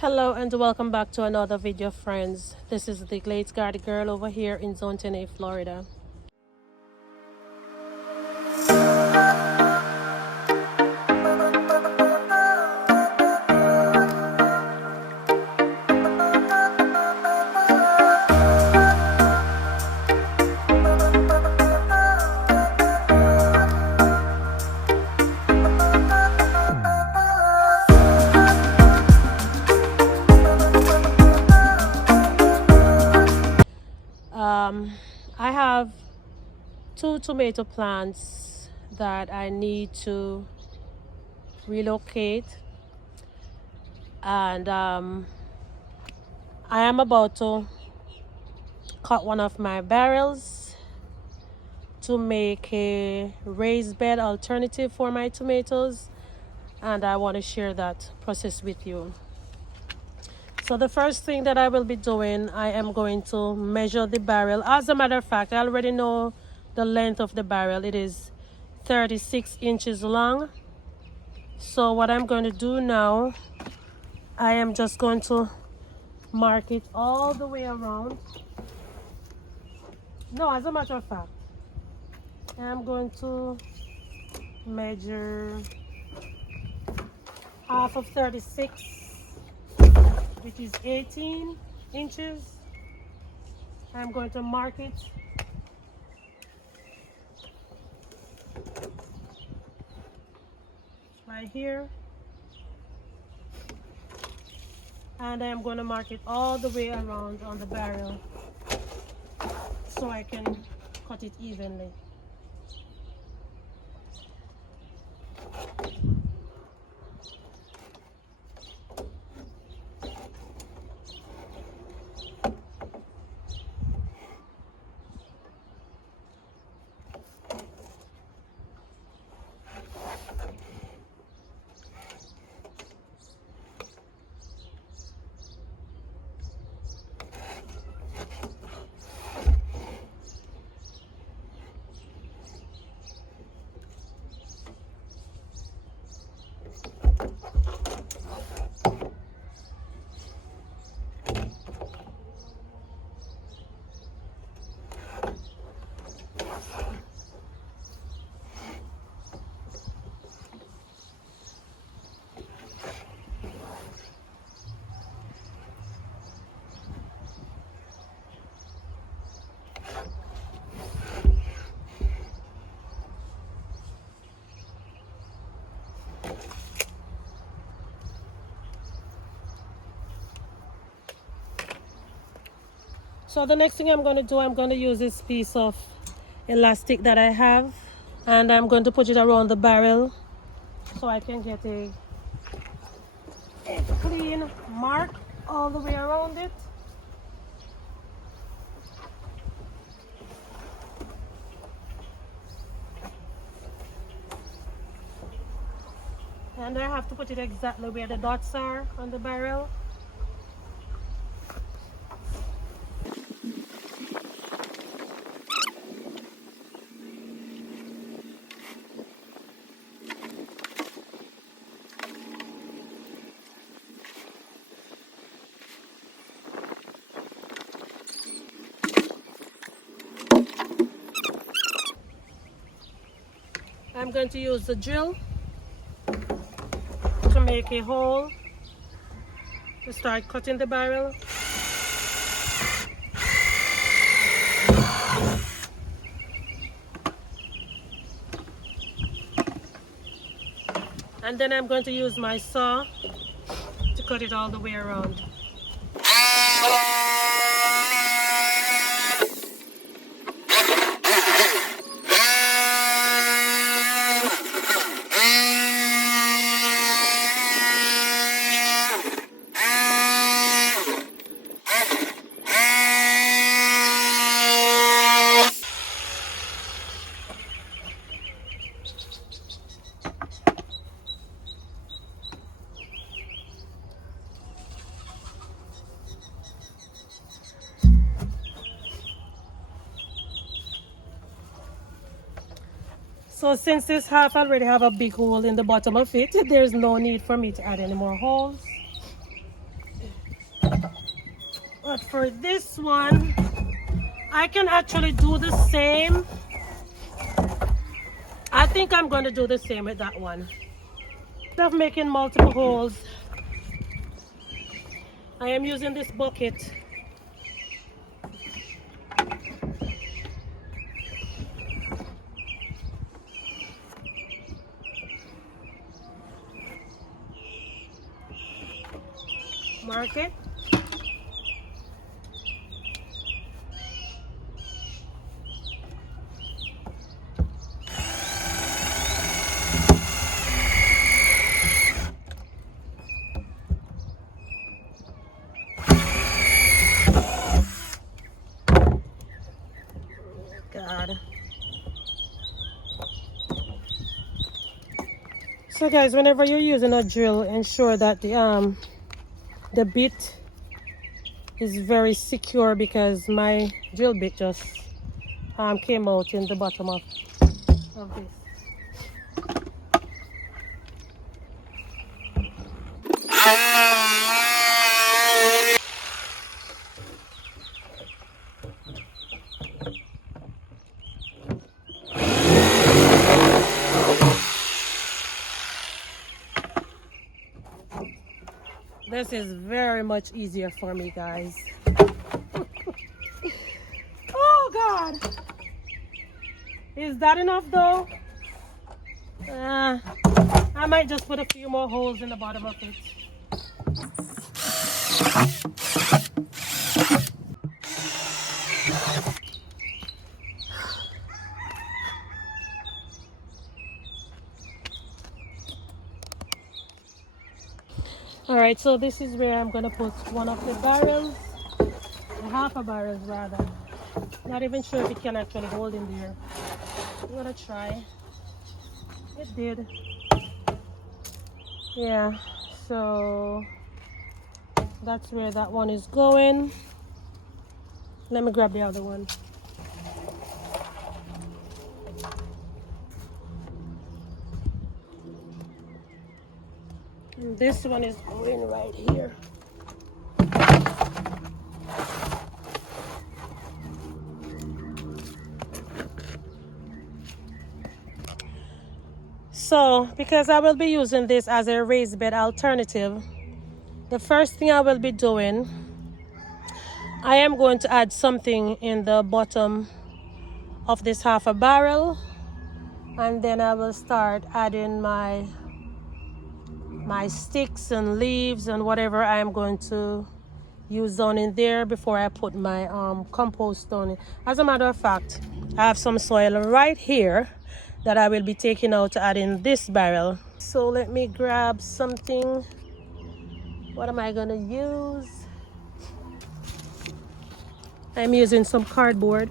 Hello and welcome back to another video, friends. This is the Glades Garden Girl over here in Zone 10A, Florida. I have two tomato plants that I need to relocate, and I am about to cut one of my barrels to make a raised bed alternative for my tomatoes, and I want to share that process with you. So the first thing that I will be doing, I am going to measure the barrel. As a matter of fact, I already know the length of the barrel. It is 36 inches long. So what I'm going to do now, I am just going to mark it all the way around. No, as a matter of fact, I'm going to measure half of 36, which is 18 inches. I'm going to mark it right here, and I'm going to mark it all the way around on the barrel so I can cut it evenly. So the next thing I'm going to do, I'm going to use this piece of elastic that I have, and I'm going to put it around the barrel so I can get a clean mark all the way around it. And I have to put it exactly where the dots are on the barrel. I'm going to use the drill to make a hole to start cutting the barrel. And then I'm going to use my saw to cut it all the way around. So since this half already have a big hole in the bottom of it, there's no need for me to add any more holes. But for this one, I can actually do the same. I think I'm going to do the same with that one. Instead of making multiple holes, I am using this bucket. Mark it. God. So guys, whenever you're using a drill, ensure that the bit is very secure, because my drill bit just came out in the bottom of this. This is very much easier for me, guys. Oh God, is that enough though? I might just put a few more holes in the bottom of it. All right, so this is where I'm gonna put one of the barrels, half a barrel rather. Not even sure if it can actually hold in there. I'm gonna try. It did. Yeah, so that's where that one is going. Let me grab the other one. And this one is going right here. So, because I will be using this as a raised bed alternative, the first thing I will be doing, I am going to add something in the bottom of this half a barrel, and then I will start adding my sticks and leaves and whatever I am going to use down in there before I put my compost down in. As a matter of fact, I have some soil right here that I will be taking out to add in this barrel. So let me grab something. What am I gonna use? I'm using some cardboard.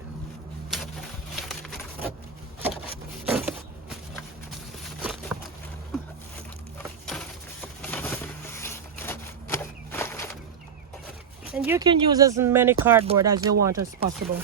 And you can use as many cardboard as you want as possible.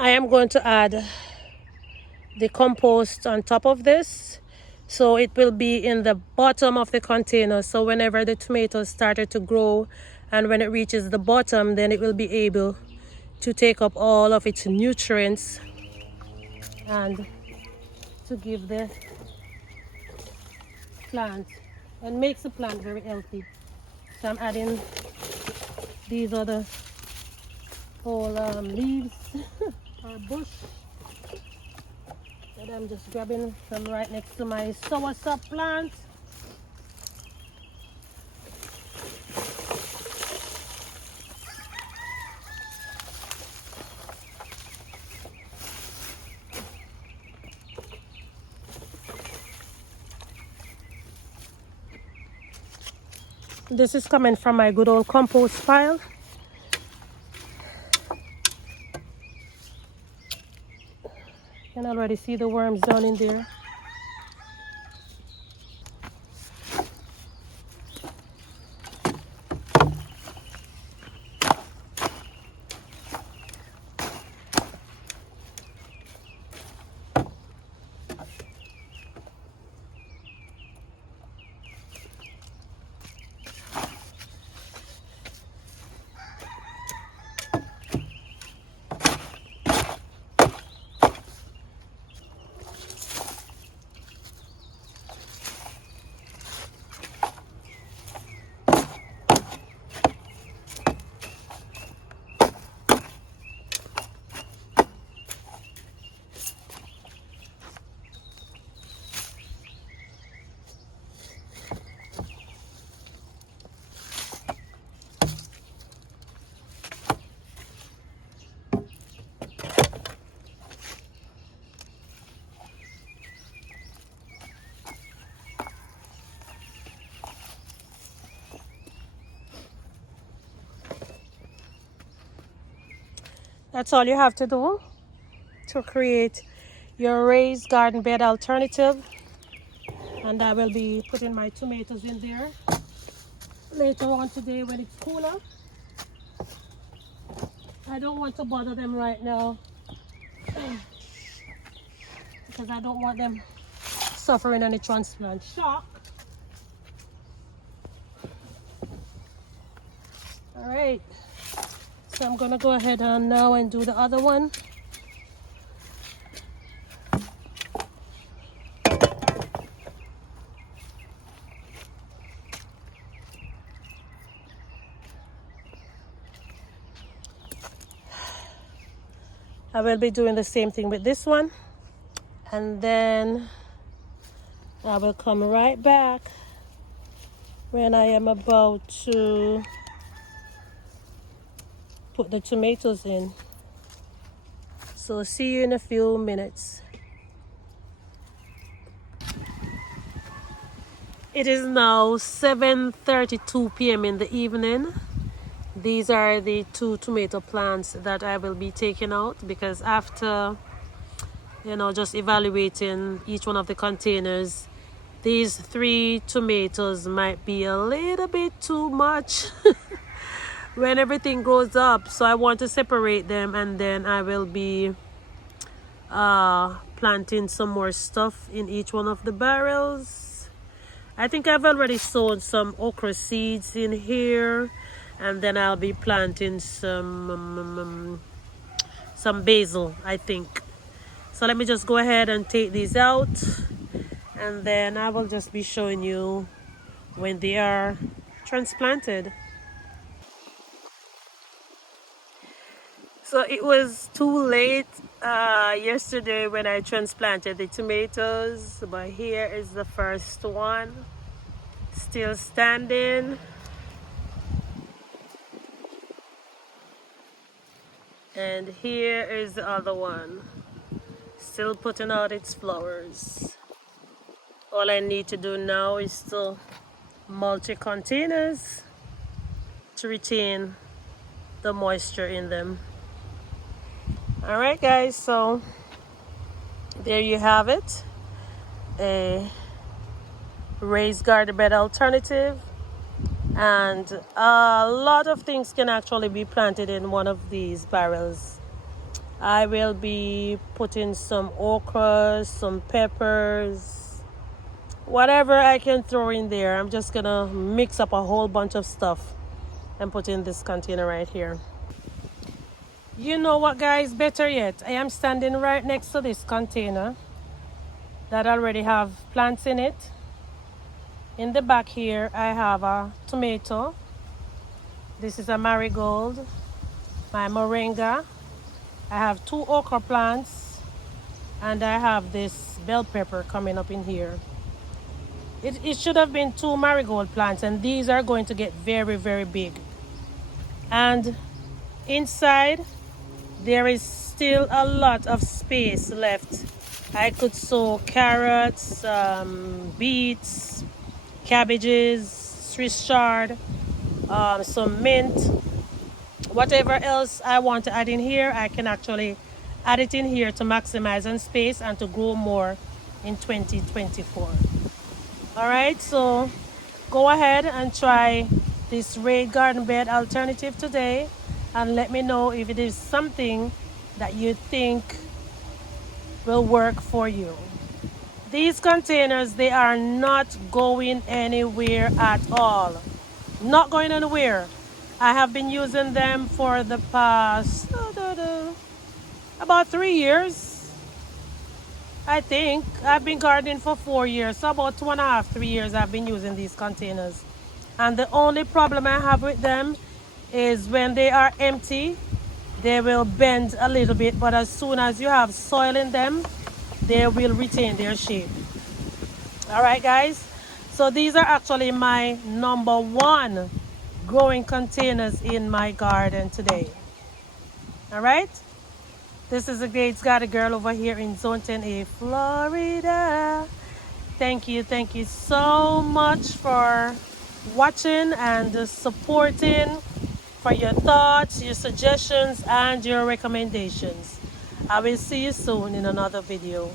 I am going to add the compost on top of this, so it will be in the bottom of the container. So whenever the tomatoes started to grow and when it reaches the bottom, then it will be able to take up all of its nutrients and to give the plant and makes the plant very healthy. So I'm adding these other whole leaves or bush, and I'm just grabbing from right next to my soursop plant. This is coming from my good old compost pile. You can already see the worms down in there. That's all you have to do to create your raised garden bed alternative. And I will be putting my tomatoes in there later on today when it's cooler. I don't want to bother them right now because I don't want them suffering any transplant shock. All right, so I'm gonna go ahead and now and do the other one. I will be doing the same thing with this one, and then I will come right back when I am about to put the tomatoes in. So see you in a few minutes. It is now 7:32 p.m. in the evening. These are the 2 tomato plants that I will be taking out because after, just evaluating each one of the containers, these 3 tomatoes might be a little bit too much when everything goes up. So I want to separate them, and then I will be planting some more stuff in each one of the barrels. I think I've already sown some okra seeds in here. And then I'll be planting some basil, I think. So let me just go ahead and take these out, and then I will just be showing you when they are transplanted. So it was too late yesterday when I transplanted the tomatoes, but here is the first one, still standing. And here is the other one, still putting out its flowers. All I need to do now is to mulch containers to retain the moisture in them. All right, guys, so there you have it, a raised garden bed alternative. And a lot of things can actually be planted in one of these barrels. I will be putting some okra, some peppers, whatever I can throw in there. I'm just gonna mix up a whole bunch of stuff and put in this container right here. You know what, guys, better yet, I am standing right next to this container that already have plants in it. In the back here, I have a tomato. This is a marigold, my moringa. I have 2 okra plants, and I have this bell pepper coming up in here. It should have been 2 marigold plants, and these are going to get very, very big. And inside, there is still a lot of space left. I could sow carrots, beets, cabbages, Swiss chard, some mint, whatever else I want to add in here, I can actually add it in here to maximize on space and to grow more in 2024. All right, so go ahead and try this raised garden bed alternative today and let me know if it is something that you think will work for you. These containers, they are not going anywhere at all. Not going anywhere. I have been using them for the past about 3 years. I think I've been gardening for 4 years, so about 2.5, 3 years I've been using these containers. And the only problem I have with them is when they are empty, they will bend a little bit, but as soon as you have soil in them, they will retain their shape. All right, guys. So these are actually my #1 growing containers in my garden today. All right. This is the Gates Garden Girl over here in Zone 10A, Florida. Thank you so much for watching and supporting, for your thoughts, your suggestions, and your recommendations. I will see you soon in another video.